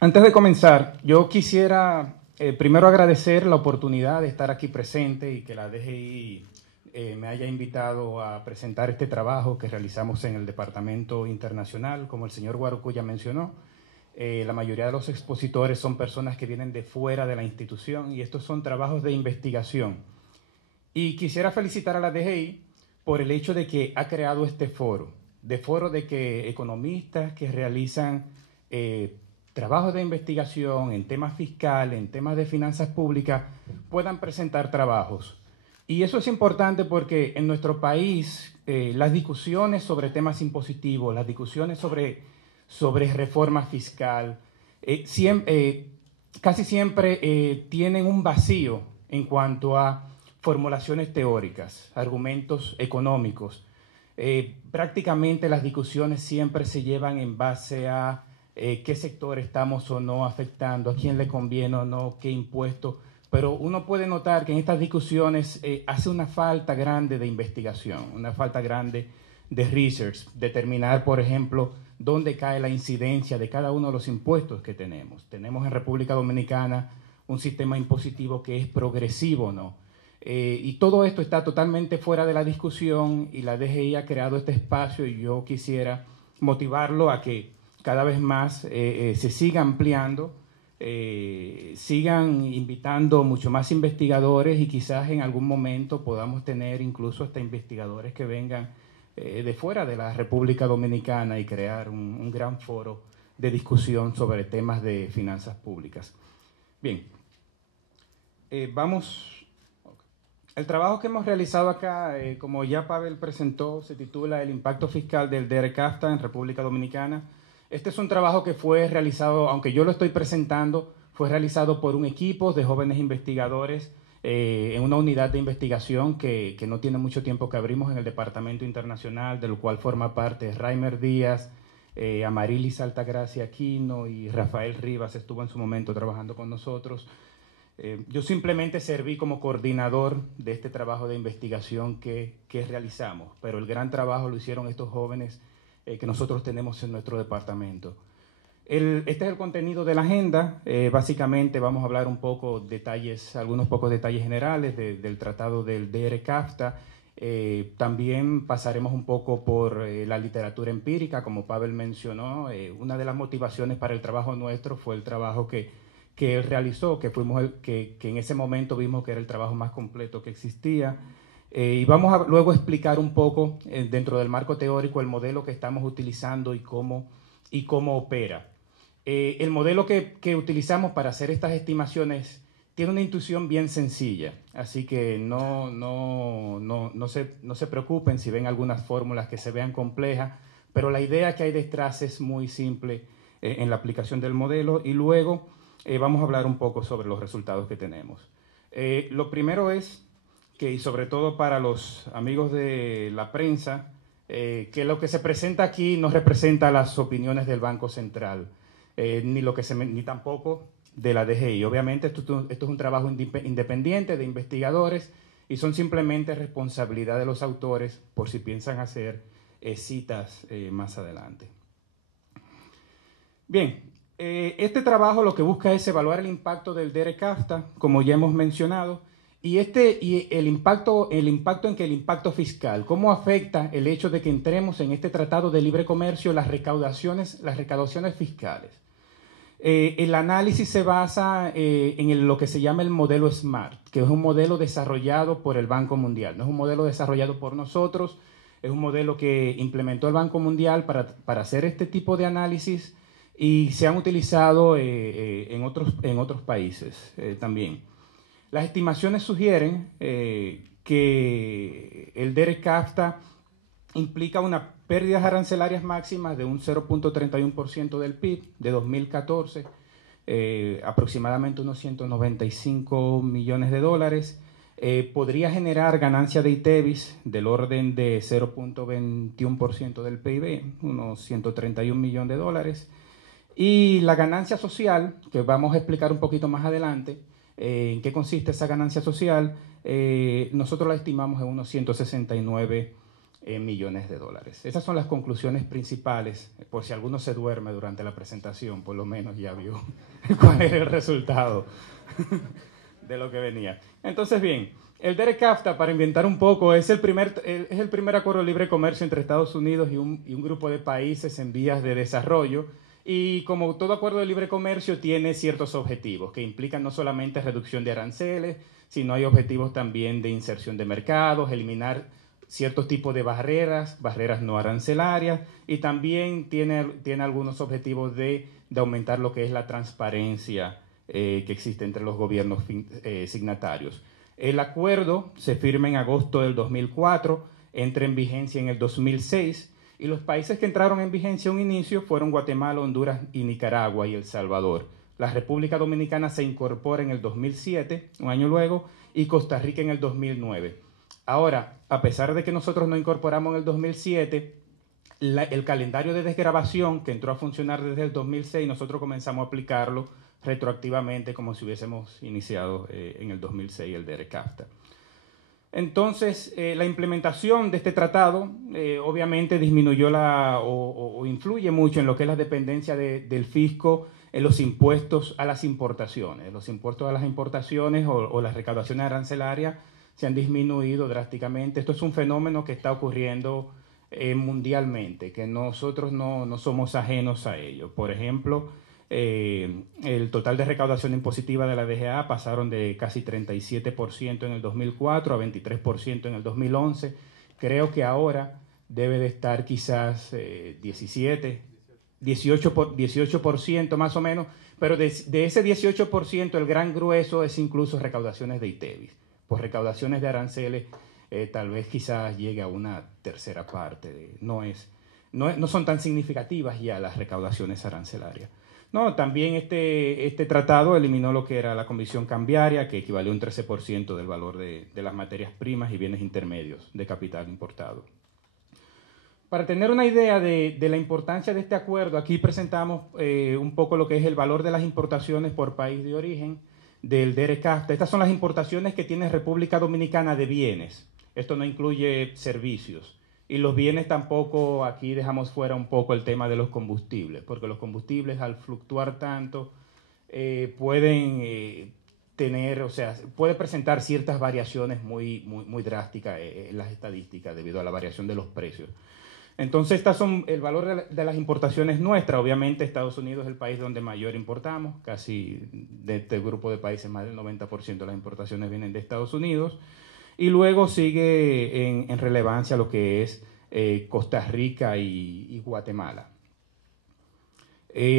Antes de comenzar, yo quisiera primero agradecer la oportunidad de estar aquí presente y que la DGI me haya invitado a presentar este trabajo que realizamos en el Departamento Internacional. Como el señor Guarocuya ya mencionó, la mayoría de los expositores son personas que vienen de fuera de la institución y estos son trabajos de investigación. Y quisiera felicitar a la DGI por el hecho de que ha creado este foro de que economistas que realizan trabajos de investigación en temas fiscales, en temas de finanzas públicas, puedan presentar trabajos. Y eso es importante porque en nuestro país las discusiones sobre temas impositivos, las discusiones sobre reforma fiscal, casi siempre tienen un vacío en cuanto a formulaciones teóricas, argumentos económicos. Prácticamente las discusiones siempre se llevan en base a qué sector estamos o no afectando, a quién le conviene o no, qué impuesto. Pero uno puede notar que en estas discusiones hace una falta grande de investigación, una falta grande de research, determinar, por ejemplo, dónde cae la incidencia de cada uno de los impuestos que tenemos. Tenemos en República Dominicana un sistema impositivo que es progresivo, ¿no? Y todo esto está totalmente fuera de la discusión y la DGI ha creado este espacio y yo quisiera motivarlo a que cada vez más se siga ampliando, sigan invitando mucho más investigadores y quizás en algún momento podamos tener incluso hasta investigadores que vengan de fuera de la República Dominicana y crear un gran foro de discusión sobre temas de finanzas públicas. Bien, vamos. El trabajo que hemos realizado acá, como ya Pavel presentó, se titula El impacto fiscal del DERECAFTA en República Dominicana. Este es un trabajo que fue realizado, aunque yo lo estoy presentando, fue realizado por un equipo de jóvenes investigadores en una unidad de investigación que no tiene mucho tiempo que abrimos en el Departamento Internacional, del cual forma parte Raimer Díaz, Amarilis Altagracia Aquino y Rafael Rivas estuvo en su momento trabajando con nosotros. Yo simplemente serví como coordinador de este trabajo de investigación que realizamos, pero el gran trabajo lo hicieron estos jóvenes que nosotros tenemos en nuestro departamento. Este es el contenido de la agenda. Básicamente vamos a hablar un poco detalles, algunos pocos detalles generales del tratado del DERECAFTA. También pasaremos un poco por la literatura empírica, como Pavel mencionó. Una de las motivaciones para el trabajo nuestro fue el trabajo que él realizó, que en ese momento vimos que era el trabajo más completo que existía. Y vamos a luego explicar un poco dentro del marco teórico el modelo que estamos utilizando y cómo opera. El modelo que utilizamos para hacer estas estimaciones tiene una intuición bien sencilla, así que no se preocupen si ven algunas fórmulas que se vean complejas, pero la idea que hay detrás es muy simple en la aplicación del modelo y luego vamos a hablar un poco sobre los resultados que tenemos. Lo primero es que, y sobre todo para los amigos de la prensa, que lo que se presenta aquí no representa las opiniones del Banco Central, ni tampoco de la DGI. Obviamente esto es un trabajo independiente de investigadores y son simplemente responsabilidad de los autores por si piensan hacer citas más adelante. Bien, este trabajo lo que busca es evaluar el impacto del DERECAFTA, como ya hemos mencionado, y el impacto en que el impacto fiscal, cómo afecta el hecho de que entremos en este tratado de libre comercio las recaudaciones fiscales. El análisis se basa en lo que se llama el modelo SMART, que es un modelo desarrollado por el Banco Mundial. No es un modelo desarrollado por nosotros, es un modelo que implementó el Banco Mundial para hacer este tipo de análisis y se han utilizado en otros países también. Las estimaciones sugieren que el DERECAFTA implica unas pérdidas arancelarias máximas de un 0.31% del PIB de 2014, aproximadamente unos 195 millones de dólares. Podría generar ganancia de ITEVIS del orden de 0.21% del PIB, unos 131 millones de dólares. Y la ganancia social, que vamos a explicar un poquito más adelante, en qué consiste esa ganancia social, nosotros la estimamos en unos 169 millones de dólares. Esas son las conclusiones principales, por si alguno se duerme durante la presentación, por lo menos ya vio cuál era el resultado de lo que venía. Entonces, bien, el DEREK-CAFTA, para inventar un poco, es el primer acuerdo de libre comercio entre Estados Unidos y un grupo de países en vías de desarrollo. Y como todo acuerdo de libre comercio tiene ciertos objetivos que implican no solamente reducción de aranceles, sino hay objetivos también de inserción de mercados, eliminar ciertos tipos de barreras no arancelarias, y también tiene algunos objetivos de aumentar lo que es la transparencia que existe entre los gobiernos signatarios. El acuerdo se firma en agosto del 2004, entra en vigencia en el 2006, y los países que entraron en vigencia a un inicio fueron Guatemala, Honduras y Nicaragua y El Salvador. La República Dominicana se incorpora en el 2007, un año luego, y Costa Rica en el 2009. Ahora, a pesar de que nosotros nos incorporamos en el 2007, el calendario de desgravación que entró a funcionar desde el 2006, nosotros comenzamos a aplicarlo retroactivamente como si hubiésemos iniciado en el 2006 el DEREK-CAFTA. Entonces, la implementación de este tratado obviamente disminuyó o influye mucho en lo que es la dependencia del fisco en los impuestos a las importaciones. Los impuestos a las importaciones o las recaudaciones arancelarias se han disminuido drásticamente. Esto es un fenómeno que está ocurriendo mundialmente, que nosotros no somos ajenos a ello. Por ejemplo, el total de recaudación impositiva de la DGA pasaron de casi 37% en el 2004 a 23% en el 2011. Creo que ahora debe de estar quizás 18% más o menos, pero de ese 18% el gran grueso es incluso recaudaciones de ITEVIS. Por recaudaciones de aranceles tal vez quizás llegue a una tercera parte. No son tan significativas ya las recaudaciones arancelarias. No, también este tratado eliminó lo que era la comisión cambiaria, que equivalió a un 13% del valor de las materias primas y bienes intermedios de capital importado. Para tener una idea de la importancia de este acuerdo, aquí presentamos un poco lo que es el valor de las importaciones por país de origen del DEREK-CAFTA. Estas son las importaciones que tiene República Dominicana de bienes. Esto no incluye servicios. Y los bienes tampoco, aquí dejamos fuera un poco el tema de los combustibles, porque los combustibles al fluctuar tanto pueden puede presentar ciertas variaciones muy drásticas en las estadísticas debido a la variación de los precios. Entonces, estas son el valor de las importaciones nuestras. Obviamente, Estados Unidos es el país donde mayor importamos, casi de este grupo de países, más del 90% de las importaciones vienen de Estados Unidos. Y luego sigue en relevancia lo que es Costa Rica y Guatemala.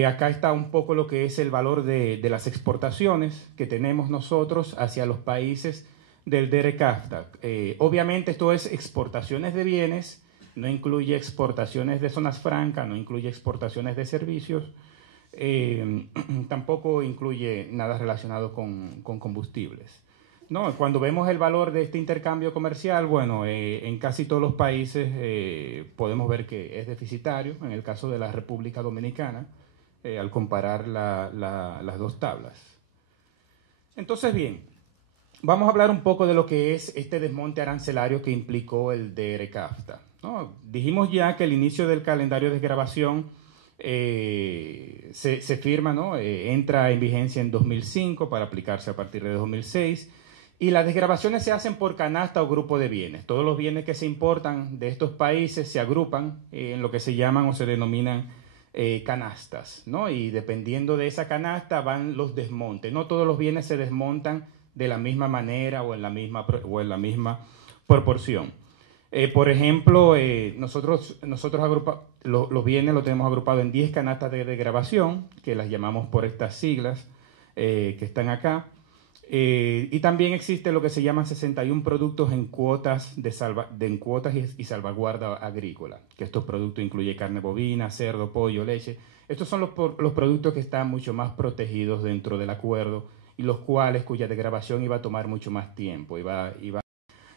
Acá está un poco lo que es el valor de las exportaciones que tenemos nosotros hacia los países del DEREK-CAFTA. Obviamente esto es exportaciones de bienes, no incluye exportaciones de zonas francas, no incluye exportaciones de servicios, tampoco incluye nada relacionado con combustibles. No, cuando vemos el valor de este intercambio comercial, bueno, en casi todos los países podemos ver que es deficitario, en el caso de la República Dominicana, al comparar las dos tablas. Entonces, bien, vamos a hablar un poco de lo que es este desmonte arancelario que implicó el DEREK-CAFTA, ¿no? Dijimos ya que el inicio del calendario de desgravación se firma, ¿no? Entra en vigencia en 2005 para aplicarse a partir de 2006. Y las desgravaciones se hacen por canasta o grupo de bienes. Todos los bienes que se importan de estos países se agrupan en lo que se llaman o se denominan canastas, ¿no? Y dependiendo de esa canasta van los desmontes. No todos los bienes se desmontan de la misma manera o en la misma proporción. Por ejemplo, nosotros los bienes los tenemos agrupados en 10 canastas de desgravación, que las llamamos por estas siglas que están acá. Y también existe lo que se llaman 61 productos en cuotas y salvaguarda agrícola, que estos productos incluyen carne bovina, cerdo, pollo, leche. Estos son los productos que están mucho más protegidos dentro del acuerdo y cuya desgravación iba a tomar mucho más tiempo.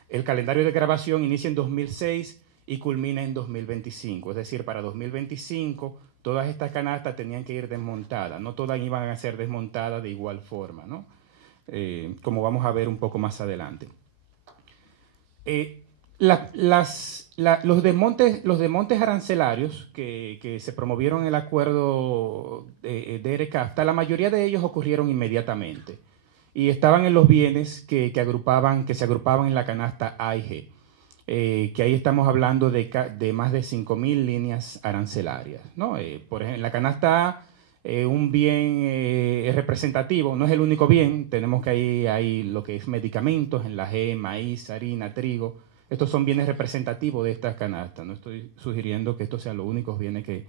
El calendario de desgravación inicia en 2006 y culmina en 2025. Es decir, para 2025 todas estas canastas tenían que ir desmontadas. No todas iban a ser desmontadas de igual forma, ¿no? Como vamos a ver un poco más adelante. los desmontes arancelarios que se promovieron en el acuerdo de ERE-CAFTA, la mayoría de ellos ocurrieron inmediatamente y estaban en los bienes que se agrupaban en la canasta A y G, que ahí estamos hablando de más de 5.000 líneas arancelarias, ¿no? Por ejemplo, en la canasta A, un bien es representativo, no es el único bien, tenemos que hay lo que es medicamentos, en la G, maíz, harina, trigo. Estos son bienes representativos de estas canastas. No estoy sugiriendo que estos sean los únicos bienes que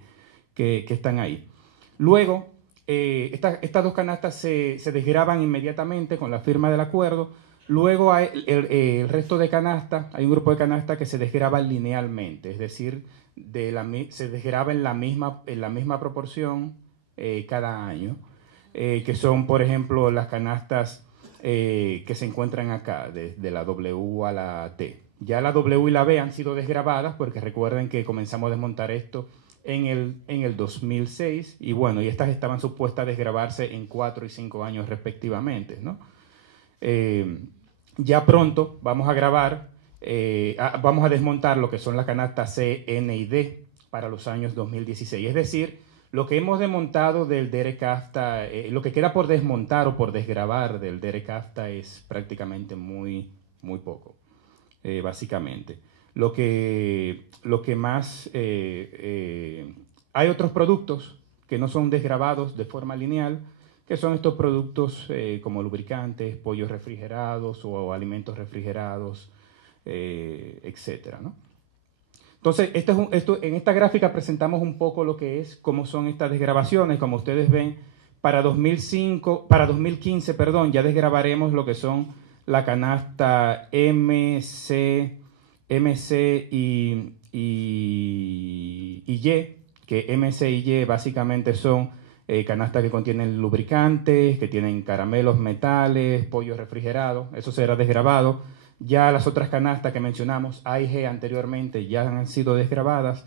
están ahí. Luego, estas dos canastas se desgravan inmediatamente con la firma del acuerdo. Luego hay el resto de canastas, hay un grupo de canastas que se desgraba linealmente, es decir, se desgraba en la misma proporción cada año, que son, por ejemplo, las canastas que se encuentran acá, de la W a la T. Ya la W y la B han sido desgrabadas porque recuerden que comenzamos a desmontar esto en el 2006 y bueno, y estas estaban supuestas a desgrabarse en 4 y 5 años respectivamente, ¿no? Ya pronto vamos a vamos a desmontar lo que son las canastas C, N y D para los años 2016. Es decir, lo que hemos desmontado del DERE-CAFTA, lo que queda por desmontar o por desgravar del DERE-CAFTA es prácticamente muy poco, básicamente. Lo que más... hay otros productos que no son desgravados de forma lineal, que son estos productos como lubricantes, pollos refrigerados o alimentos refrigerados, etcétera, ¿no? Entonces, en esta gráfica presentamos un poco lo que es, cómo son estas desgravaciones. Como ustedes ven, para 2015, perdón, ya desgravaremos lo que son la canasta MC y Y, que MC y Y básicamente son canastas que contienen lubricantes, que tienen caramelos, metales, pollo refrigerado. Eso será desgravado. Ya las otras canastas que mencionamos, A y G anteriormente, ya han sido desgravadas.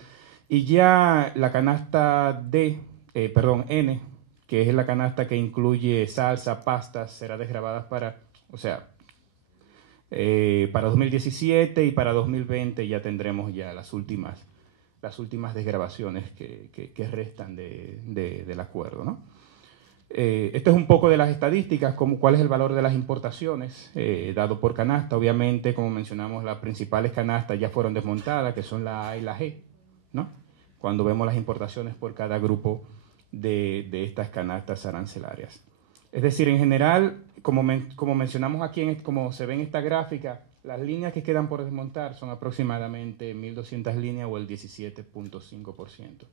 Y ya la canasta N, que es la canasta que incluye salsa, pastas, será desgravada para 2017 y para 2020 ya tendremos ya las últimas desgravaciones que restan del acuerdo, ¿no? Esto es un poco de las estadísticas, cuál es el valor de las importaciones dado por canasta. Obviamente, como mencionamos, las principales canastas ya fueron desmontadas, que son la A y la G, ¿no? Cuando vemos las importaciones por cada grupo de estas canastas arancelarias. Es decir, en general, como mencionamos aquí, como se ve en esta gráfica, las líneas que quedan por desmontar son aproximadamente 1.200 líneas o el 17.5%.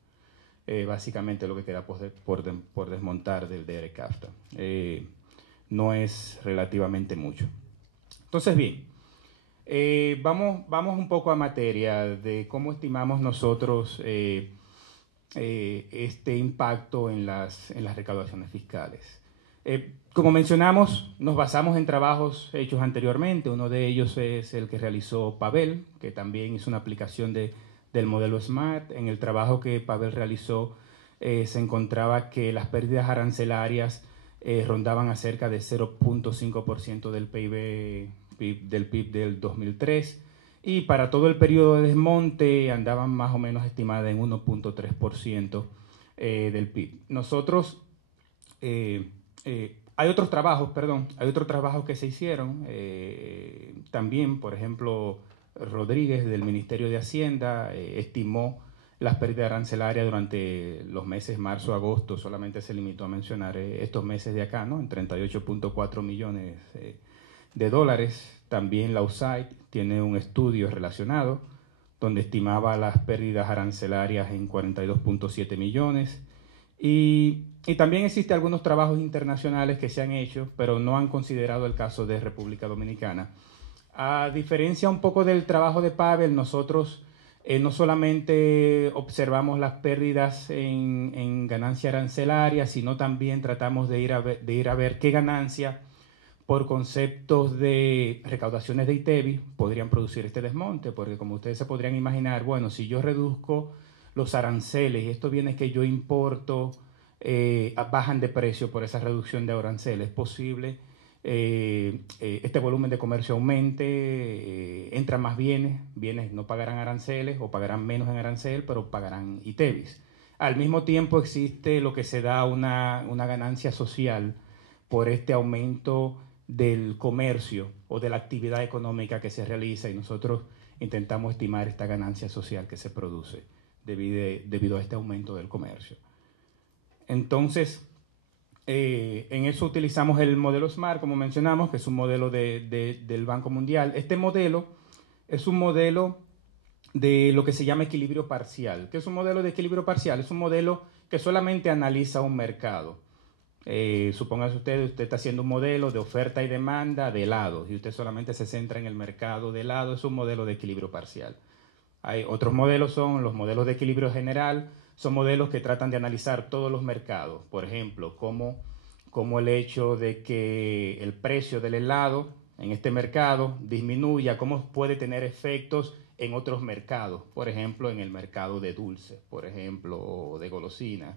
Básicamente lo que queda por desmontar del DERE-CAFTA. No es relativamente mucho. Entonces, bien, vamos un poco a materia de cómo estimamos nosotros este impacto en las recaudaciones fiscales. Como mencionamos, nos basamos en trabajos hechos anteriormente. Uno de ellos es el que realizó Pavel, que también hizo una aplicación del modelo SMART. En el trabajo que Pavel realizó se encontraba que las pérdidas arancelarias rondaban a cerca de 0.5% del PIB del 2003 y para todo el periodo de desmonte andaban más o menos estimadas en 1.3% del PIB. Nosotros, hay otros trabajos que se hicieron también, por ejemplo, Rodríguez del Ministerio de Hacienda estimó las pérdidas arancelarias durante los meses marzo-agosto, solamente se limitó a mencionar estos meses de acá, ¿no? En 38.4 millones de dólares. También la USAID tiene un estudio relacionado donde estimaba las pérdidas arancelarias en 42.7 millones. Y también existen algunos trabajos internacionales que se han hecho, pero no han considerado el caso de República Dominicana. A diferencia un poco del trabajo de Pavel, nosotros no solamente observamos las pérdidas en ganancia arancelaria, sino también tratamos de ir a ver qué ganancia por conceptos de recaudaciones de ITEVI podrían producir este desmonte, porque como ustedes se podrían imaginar, bueno, si yo reduzco los aranceles y estos bienes que yo importo bajan de precio por esa reducción de aranceles, es posible este volumen de comercio aumente, entran más bienes no pagarán aranceles o pagarán menos en arancel, pero pagarán ITEVIS. Al mismo tiempo existe lo que se da una ganancia social por este aumento del comercio o de la actividad económica que se realiza, y nosotros intentamos estimar esta ganancia social que se produce debido a este aumento del comercio. Entonces, en eso utilizamos el modelo SMART, como mencionamos, que es un modelo del Banco Mundial. Este modelo es un modelo de lo que se llama equilibrio parcial. ¿Qué es un modelo de equilibrio parcial? Es un modelo que solamente analiza un mercado. Supóngase usted está haciendo un modelo de oferta y demanda de helados y usted solamente se centra en el mercado de helados. Es un modelo de equilibrio parcial. Hay otros modelos, son los modelos de equilibrio general, son modelos que tratan de analizar todos los mercados. Por ejemplo, cómo el hecho de que el precio del helado en este mercado disminuya, cómo puede tener efectos en otros mercados. Por ejemplo, en el mercado de dulces, por ejemplo, o de golosinas.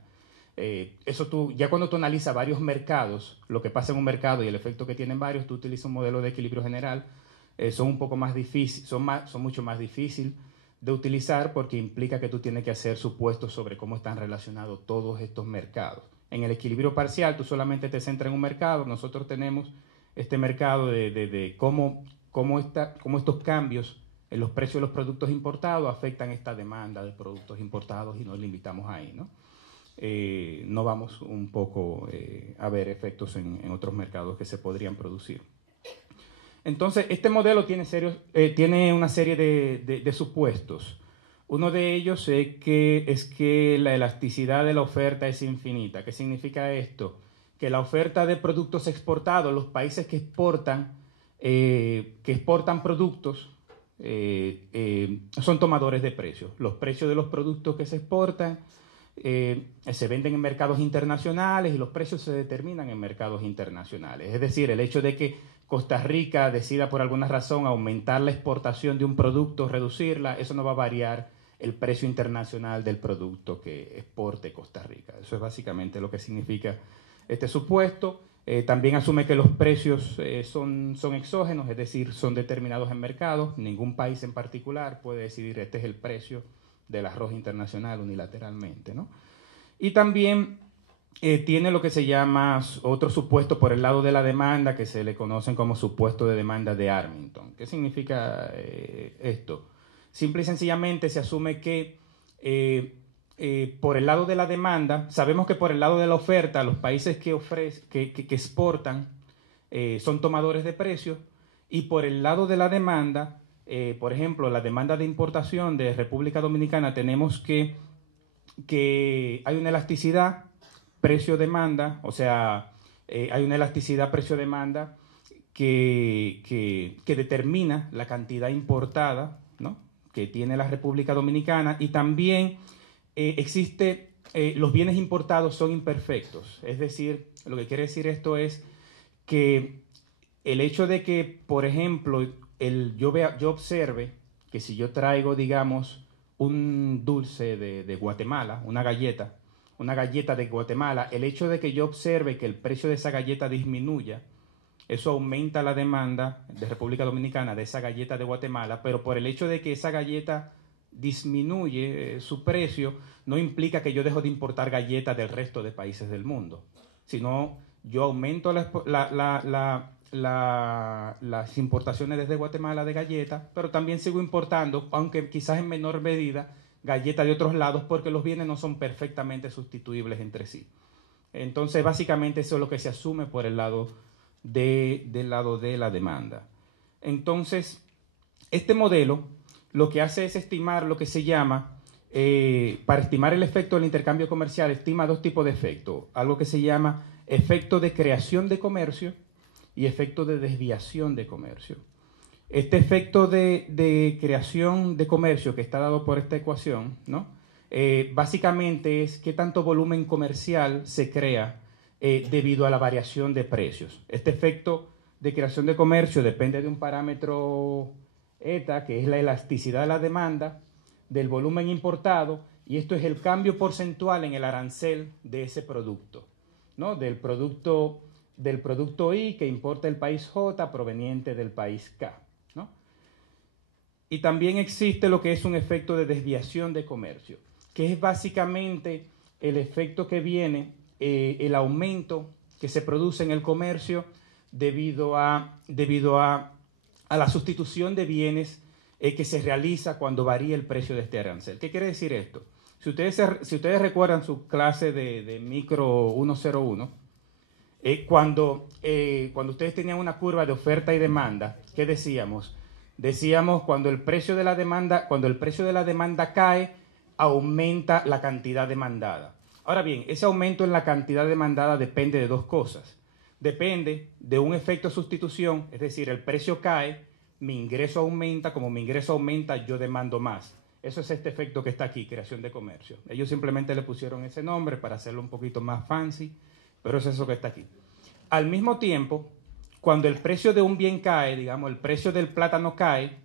Ya cuando tú analizas varios mercados, lo que pasa en un mercado y el efecto que tienen varios, tú utilizas un modelo de equilibrio general. Son un poco más difíciles, son mucho más difíciles de utilizar porque implica que tú tienes que hacer supuestos sobre cómo están relacionados todos estos mercados. En el equilibrio parcial tú solamente te centras en un mercado. Nosotros tenemos este mercado de cómo estos cambios en los precios de los productos importados afectan esta demanda de productos importados, y nos limitamos ahí, ¿no? No vamos un poco a ver efectos en otros mercados que se podrían producir. Entonces, este modelo tiene una serie de supuestos. Uno de ellos es que la elasticidad de la oferta es infinita. ¿Qué significa esto? Que la oferta de productos exportados, los países que exportan productos, son tomadores de precios. Los precios de los productos que se exportan se venden en mercados internacionales y los precios se determinan en mercados internacionales. Es decir, el hecho de que Costa Rica decida por alguna razón aumentar la exportación de un producto, reducirla, eso no va a variar el precio internacional del producto que exporte Costa Rica. Eso es básicamente lo que significa este supuesto. También asume que los precios son exógenos, es decir, son determinados en mercados. Ningún país en particular puede decidir este es el precio del arroz internacional unilateralmente, ¿no? Y también tiene lo que se llama otro supuesto por el lado de la demanda, que se le conocen como supuesto de demanda de Armington. ¿Qué significa esto? Simple y sencillamente se asume que por el lado de la demanda, sabemos que por el lado de la oferta, los países que exportan son tomadores de precios, y por el lado de la demanda, por ejemplo, la demanda de importación de República Dominicana, tenemos que hay una elasticidad precio-demanda, o sea, hay una elasticidad precio-demanda que determina la cantidad importada, ¿no?, que tiene la República Dominicana, y también los bienes importados son imperfectos. Es decir, lo que quiere decir esto es que el hecho de que, por ejemplo, yo observe que si yo traigo, digamos, un dulce de Guatemala, una galleta de Guatemala, el hecho de que yo observe que el precio de esa galleta disminuya, eso aumenta la demanda de República Dominicana de esa galleta de Guatemala, pero por el hecho de que esa galleta disminuye su precio, no implica que yo dejo de importar galletas del resto de países del mundo, sino yo aumento las importaciones desde Guatemala de galletas, pero también sigo importando, aunque quizás en menor medida, galletas de otros lados, porque los bienes no son perfectamente sustituibles entre sí. Entonces, básicamente eso es lo que se asume por el lado del lado de la demanda. Entonces, este modelo lo que hace es estimar lo que se llama, para estimar el efecto del intercambio comercial, estima dos tipos de efectos. Algo que se llama efecto de creación de comercio y efecto de desviación de comercio. Este efecto de creación de comercio que está dado por esta ecuación, ¿no?, básicamente es qué tanto volumen comercial se crea debido a la variación de precios. Este efecto de creación de comercio depende de un parámetro eta, que es la elasticidad de la demanda, del volumen importado, y esto es el cambio porcentual en el arancel de ese producto, ¿no?, del producto del producto Y que importa el país J proveniente del país K, ¿no? Y también existe lo que es un efecto de desviación de comercio, que es básicamente el efecto que viene, el aumento que se produce en el comercio debido a la sustitución de bienes que se realiza cuando varía el precio de este arancel. ¿Qué quiere decir esto? Si ustedes recuerdan su clase de micro 101, cuando ustedes tenían una curva de oferta y demanda, ¿qué decíamos? Decíamos cuando el precio de la demanda cae, aumenta la cantidad demandada. Ahora bien, ese aumento en la cantidad demandada depende de dos cosas. Depende de un efecto sustitución, es decir, el precio cae, mi ingreso aumenta, como mi ingreso aumenta, yo demando más. Eso es este efecto que está aquí, creación de comercio. Ellos simplemente le pusieron ese nombre para hacerlo un poquito más fancy, pero es eso que está aquí. Al mismo tiempo, cuando el precio de un bien cae, digamos, el precio del plátano cae,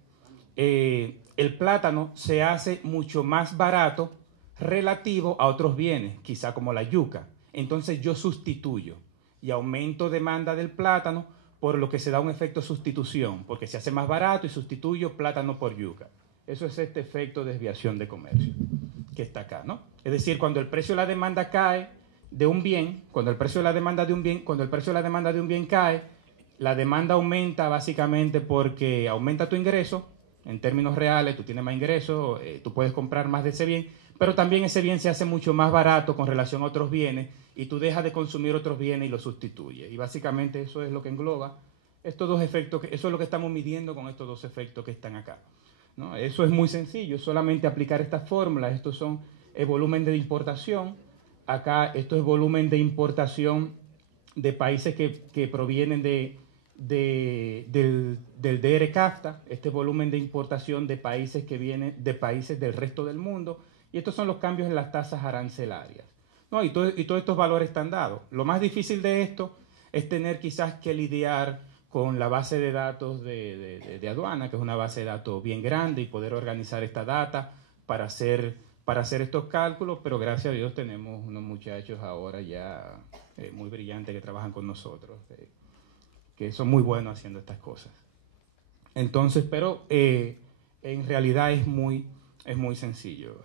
el plátano se hace mucho más barato relativo a otros bienes, quizá como la yuca. Entonces yo sustituyo y aumento demanda del plátano, por lo que se da un efecto sustitución, porque se hace más barato y sustituyo plátano por yuca. Eso es este efecto de desviación de comercio que está acá, ¿no? Es decir, cuando el precio de la demanda cae de un bien, cuando el precio de la demanda de un bien cae, la demanda aumenta básicamente porque aumenta tu ingreso, en términos reales, tú tienes más ingresos, tú puedes comprar más de ese bien, pero también ese bien se hace mucho más barato con relación a otros bienes y tú dejas de consumir otros bienes y los sustituyes. Y básicamente eso es lo que engloba estos dos efectos, eso es lo que estamos midiendo con estos dos efectos que están acá, ¿no? Eso es muy sencillo, solamente aplicar estas fórmulas. Estos son el volumen de importación. Acá esto es volumen de importación de países que provienen del DR-CAFTA, este volumen de importación de países que vienen de países del resto del mundo, y estos son los cambios en las tasas arancelarias, ¿no? Y todos estos valores están dados. Lo más difícil de esto es tener quizás que lidiar con la base de datos de aduana, que es una base de datos bien grande, y poder organizar esta data para hacer estos cálculos, pero gracias a Dios tenemos unos muchachos ahora ya muy brillantes que trabajan con nosotros, que son muy buenos haciendo estas cosas. Entonces, pero en realidad es muy sencillo.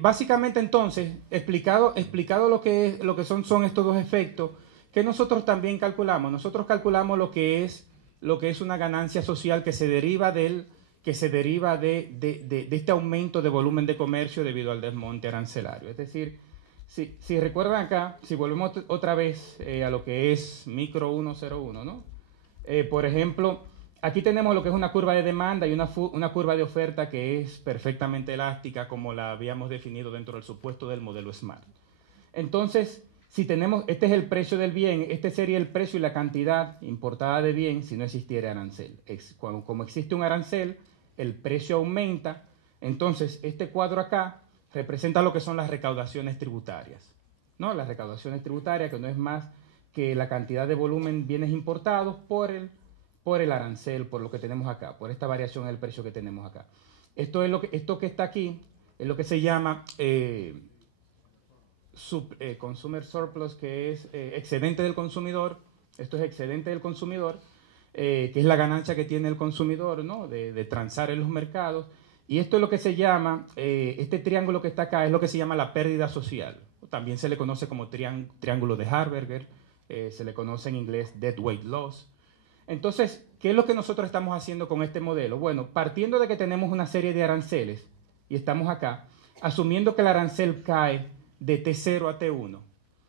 Básicamente entonces, explicado lo que son estos dos efectos, que nosotros también calculamos. Nosotros calculamos lo que es una ganancia social que se deriva de este aumento de volumen de comercio debido al desmonte arancelario. Es decir, si recuerdan acá, si volvemos otra vez a lo que es micro 101, ¿no? Por ejemplo, aquí tenemos lo que es una curva de demanda y una curva de oferta que es perfectamente elástica, como la habíamos definido dentro del supuesto del modelo SMART. Entonces, si tenemos, este es el precio del bien, este sería el precio y la cantidad importada de bien si no existiera arancel. Como existe un arancel, el precio aumenta. Entonces, este cuadro acá representa lo que son las recaudaciones tributarias, ¿no? Las recaudaciones tributarias, que no es más que la cantidad de volumen bienes importados por el arancel, por lo que tenemos acá, por esta variación en el precio que tenemos acá. Esto que está aquí es lo que se llama consumer surplus, que es excedente del consumidor. Esto es excedente del consumidor, que es la ganancia que tiene el consumidor, ¿no? de transar en los mercados. Y esto es lo que se llama, este triángulo que está acá es lo que se llama la pérdida social. También se le conoce como triángulo de Harberger, se le conoce en inglés deadweight loss. Entonces, ¿qué es lo que nosotros estamos haciendo con este modelo? Bueno, partiendo de que tenemos una serie de aranceles, y estamos acá, asumiendo que el arancel cae de T0 a T1.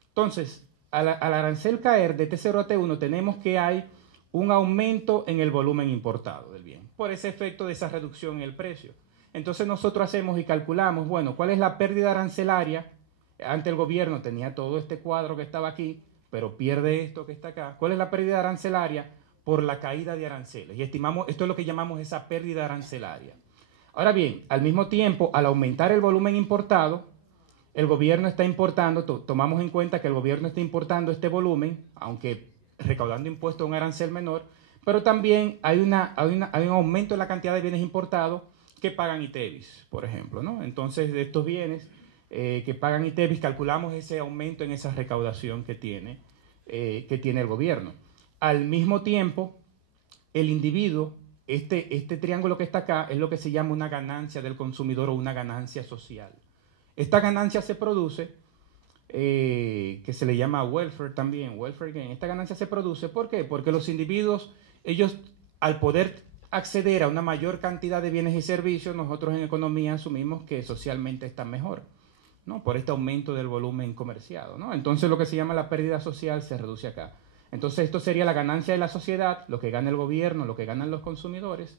Entonces, al arancel caer de T0 a T1, tenemos que hay un aumento en el volumen importado del bien, por ese efecto de esa reducción en el precio. Entonces nosotros hacemos y calculamos, bueno, ¿cuál es la pérdida arancelaria? Antes el gobierno tenía todo este cuadro que estaba aquí, pero pierde esto que está acá. ¿Cuál es la pérdida arancelaria? Por la caída de aranceles. Y estimamos, esto es lo que llamamos esa pérdida arancelaria. Ahora bien, al mismo tiempo, al aumentar el volumen importado, el gobierno está importando, tomamos en cuenta que el gobierno está importando este volumen, aunque recaudando impuestos a un arancel menor, pero también hay un aumento en la cantidad de bienes importados que pagan ITEVIS, por ejemplo, ¿no? Entonces, de estos bienes que pagan ITEVIS, calculamos ese aumento en esa recaudación que tiene que tiene el gobierno. Al mismo tiempo, el individuo, este triángulo que está acá, es lo que se llama una ganancia del consumidor o una ganancia social. Esta ganancia se produce, que se le llama welfare también, welfare gain. Esta ganancia se produce, ¿por qué? Porque los individuos, ellos, al poder acceder a una mayor cantidad de bienes y servicios, nosotros en economía asumimos que socialmente están mejor, ¿no? Por este aumento del volumen comerciado, ¿no? Entonces lo que se llama la pérdida social se reduce acá. Entonces esto sería la ganancia de la sociedad, lo que gana el gobierno, lo que ganan los consumidores,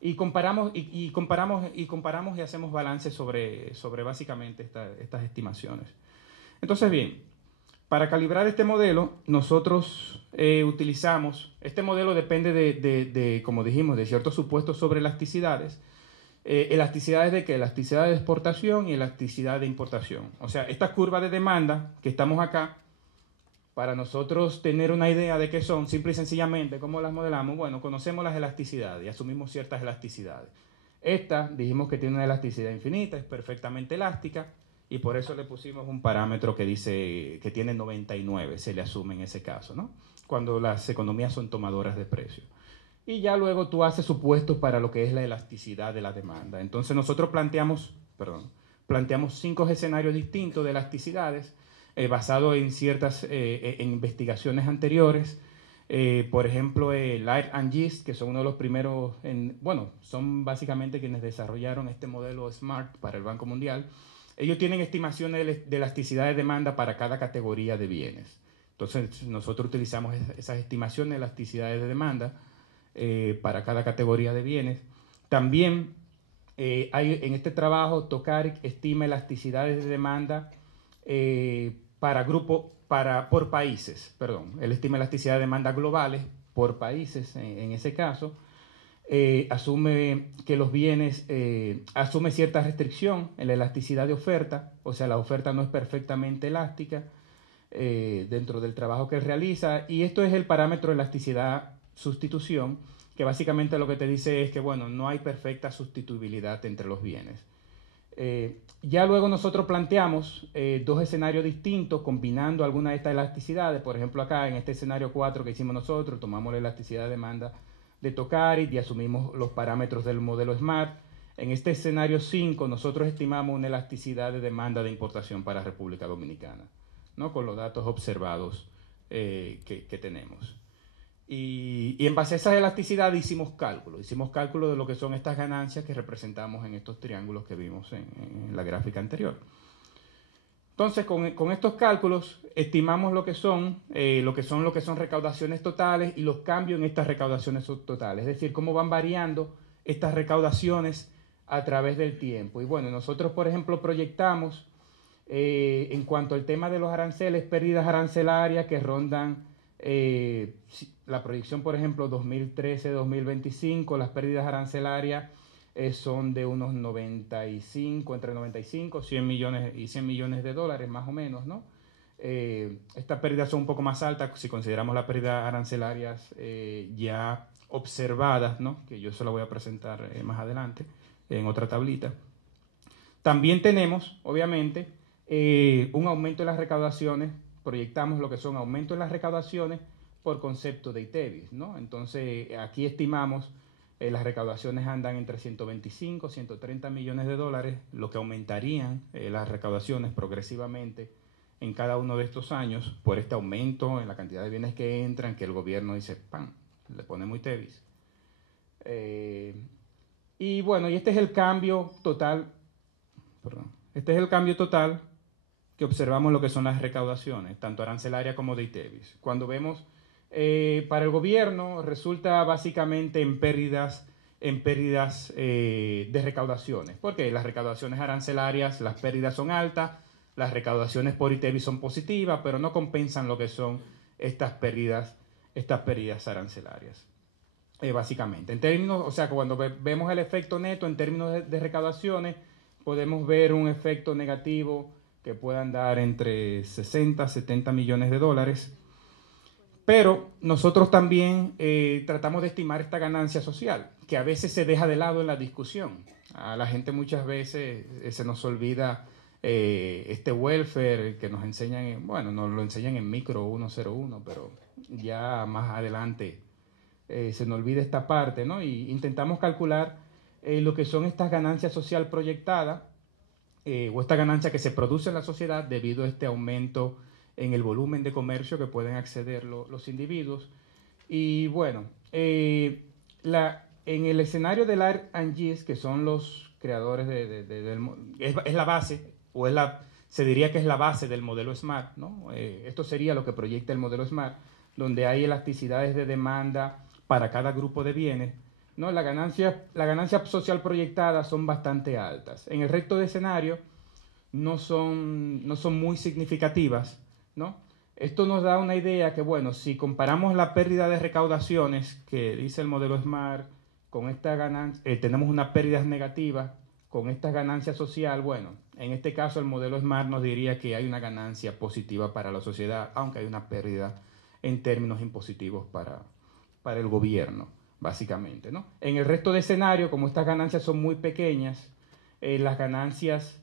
y comparamos y hacemos balance sobre básicamente estas estimaciones. Entonces, bien, para calibrar este modelo, nosotros utilizamos, este modelo depende como dijimos, de ciertos supuestos sobre elasticidades. ¿Elasticidades de qué? Elasticidad de exportación y elasticidad de importación. O sea, esta curva de demanda que estamos acá, para nosotros tener una idea de qué son, simple y sencillamente, ¿cómo las modelamos? Bueno, conocemos las elasticidades y asumimos ciertas elasticidades. Esta, dijimos que tiene una elasticidad infinita, es perfectamente elástica, y por eso le pusimos un parámetro que dice que tiene 99, se le asume en ese caso, ¿no? Cuando las economías son tomadoras de precio. Y ya luego tú haces supuestos para lo que es la elasticidad de la demanda. Entonces nosotros planteamos 5 escenarios distintos de elasticidades, basado en ciertas en investigaciones anteriores. Por ejemplo, Light and Gist, que son uno de los primeros, son básicamente quienes desarrollaron este modelo SMART para el Banco Mundial. Ellos tienen estimaciones de elasticidad de demanda para cada categoría de bienes. Entonces, nosotros utilizamos esas estimaciones de elasticidad de demanda para cada categoría de bienes. También hay en este trabajo, Tokaric estima elasticidades de demanda por países, él estima elasticidad de demanda globales por países en ese caso. Asume que los bienes, asume cierta restricción en la elasticidad de oferta, o sea, la oferta no es perfectamente elástica dentro del trabajo que él realiza, y esto es el parámetro de elasticidad sustitución, que básicamente lo que te dice es que, bueno, no hay perfecta sustituibilidad entre los bienes. Ya luego nosotros planteamos 2 escenarios distintos combinando alguna de estas elasticidades. Por ejemplo, acá en este escenario 4 que hicimos nosotros, tomamos la elasticidad de demanda de Tokaric y asumimos los parámetros del modelo SMART. En este escenario 5 nosotros estimamos una elasticidad de demanda de importación para República Dominicana, ¿no? Con los datos observados que tenemos. Y en base a esa elasticidad hicimos cálculos de lo que son estas ganancias que representamos en estos triángulos que vimos en la gráfica anterior. Entonces, con estos cálculos estimamos lo que son recaudaciones totales y los cambios en estas recaudaciones totales, es decir, cómo van variando estas recaudaciones a través del tiempo. Y bueno, nosotros, por ejemplo, proyectamos en cuanto al tema de los aranceles, pérdidas arancelarias que rondan la proyección, por ejemplo, 2013-2025, las pérdidas arancelarias son de unos entre 95, 100 millones y 100 millones de dólares más o menos, ¿no? Estas pérdidas son un poco más altas si consideramos las pérdidas arancelarias ya observadas, ¿no? Que yo se la voy a presentar más adelante en otra tablita. También tenemos, obviamente, un aumento en las recaudaciones. Proyectamos lo que son aumentos en las recaudaciones por concepto de ITEVIS, ¿no? Entonces, aquí estimamos las recaudaciones andan entre 125 y 130 millones de dólares, lo que aumentarían las recaudaciones progresivamente en cada uno de estos años por este aumento en la cantidad de bienes que entran, que el gobierno dice, ¡pam!, le ponemos ITEVIS. Y bueno, y este es el cambio total, que observamos lo que son las recaudaciones, tanto arancelarias como de ITEVIS. Cuando vemos para el gobierno resulta básicamente en pérdidas de recaudaciones, porque las recaudaciones arancelarias, las pérdidas son altas, las recaudaciones por ITEVIS son positivas, pero no compensan lo que son estas pérdidas arancelarias. Básicamente, en términos, o sea, cuando vemos el efecto neto en términos de recaudaciones, podemos ver un efecto negativo que puede andar entre 60 a 70 millones de dólares. Pero nosotros también tratamos de estimar esta ganancia social, que a veces se deja de lado en la discusión. A la gente muchas veces se nos olvida este welfare que nos enseñan, bueno, nos lo enseñan en micro 101, pero ya más adelante se nos olvida esta parte, ¿no? Y intentamos calcular lo que son estas ganancias social proyectadas o esta ganancia que se produce en la sociedad debido a este aumento en el volumen de comercio que pueden acceder los individuos. Y bueno, en el escenario del ART&GIS, que son los creadores es la base, se diría que es la base del modelo SMART, ¿no? Esto sería lo que proyecta el modelo SMART, donde hay elasticidades de demanda para cada grupo de bienes, ¿no? La ganancia social proyectada son bastante altas. En el resto de escenario no son muy significativas, ¿no? Esto nos da una idea que, bueno, si comparamos la pérdida de recaudaciones que dice el modelo SMART con esta ganancia, tenemos unas pérdidas negativas con esta ganancia social, bueno, en este caso el modelo SMART nos diría que hay una ganancia positiva para la sociedad, aunque hay una pérdida en términos impositivos para el gobierno, básicamente, ¿no? En el resto de escenarios, como estas ganancias son muy pequeñas, las ganancias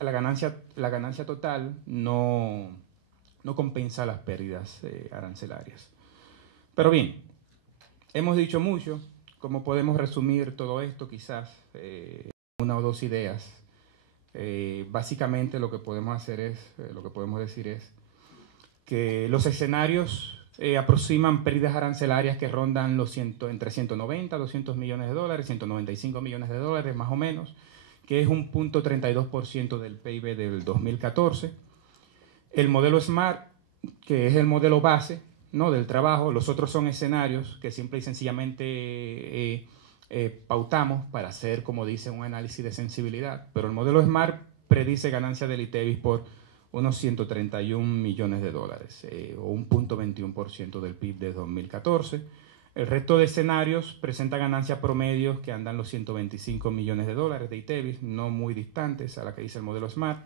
la ganancia total no compensa las pérdidas arancelarias. Pero bien, hemos dicho mucho. ¿Cómo podemos resumir todo esto? Quizás una o dos ideas. Básicamente lo que podemos decir es que los escenarios aproximan pérdidas arancelarias que rondan entre 190 a 200 millones de dólares, 195 millones de dólares más o menos, que es un 0.32% del PIB del 2014. El modelo SMART, que es el modelo base, ¿no?, del trabajo. Los otros son escenarios que simple y sencillamente pautamos para hacer, como dice, un análisis de sensibilidad. Pero el modelo SMART predice ganancias del ITEVIS por unos 131 millones de dólares, o un 0.21% del PIB de 2014. El resto de escenarios presenta ganancias promedios que andan los 125 millones de dólares de ITEVIS, no muy distantes a la que dice el modelo SMART.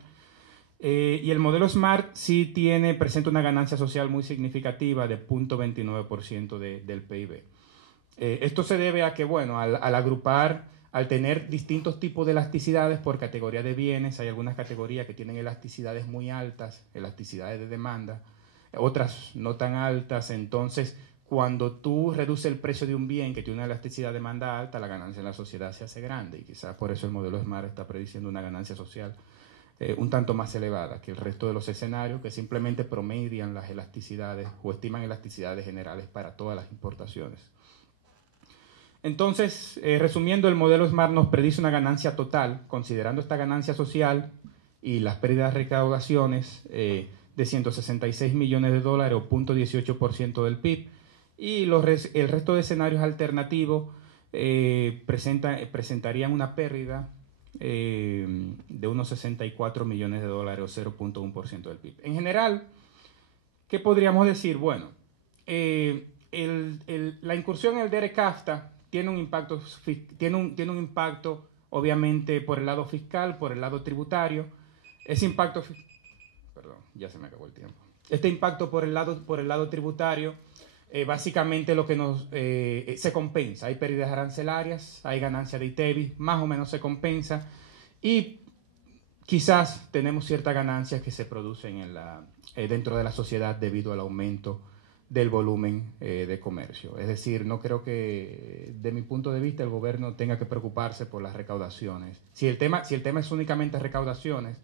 Y el modelo SMART sí presenta una ganancia social muy significativa de 0.29% del PIB. Esto se debe a que, bueno, al tener distintos tipos de elasticidades por categoría de bienes, hay algunas categorías que tienen elasticidades muy altas, elasticidades de demanda, otras no tan altas. Entonces, cuando tú reduces el precio de un bien que tiene una elasticidad de demanda alta, la ganancia en la sociedad se hace grande, y quizás por eso el modelo SMART está prediciendo una ganancia social un tanto más elevada que el resto de los escenarios, que simplemente promedian las elasticidades o estiman elasticidades generales para todas las importaciones. Entonces, resumiendo, el modelo SMART nos predice una ganancia total, considerando esta ganancia social y las pérdidas de recaudaciones, de 166 millones de dólares o 0.18% del PIB, y el resto de escenarios alternativos presentarían una pérdida de unos 64 millones de dólares o 0.1% del PIB. En general, ¿qué podríamos decir? Bueno, la incursión en el DERECAFTA tiene un impacto, obviamente, por el lado fiscal, por el lado tributario. Ese impacto, perdón, ya se me acabó el tiempo. Este impacto por el lado tributario, básicamente lo que se compensa. Hay pérdidas arancelarias, hay ganancia de ITEVIS, más o menos se compensa, y quizás tenemos ciertas ganancias que se producen dentro de la sociedad debido al aumento del volumen de comercio. Es decir, no creo que, de mi punto de vista, el gobierno tenga que preocuparse por las recaudaciones. Si el tema es únicamente recaudaciones,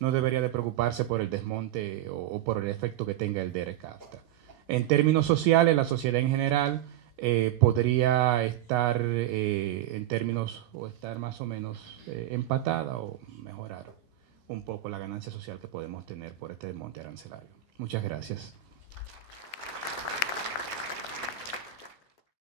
no debería de preocuparse por el desmonte o por el efecto que tenga el DERECAFTA. En términos sociales, la sociedad en general podría estar estar más o menos empatada o mejorar un poco la ganancia social que podemos tener por este desmonte arancelario. Muchas gracias.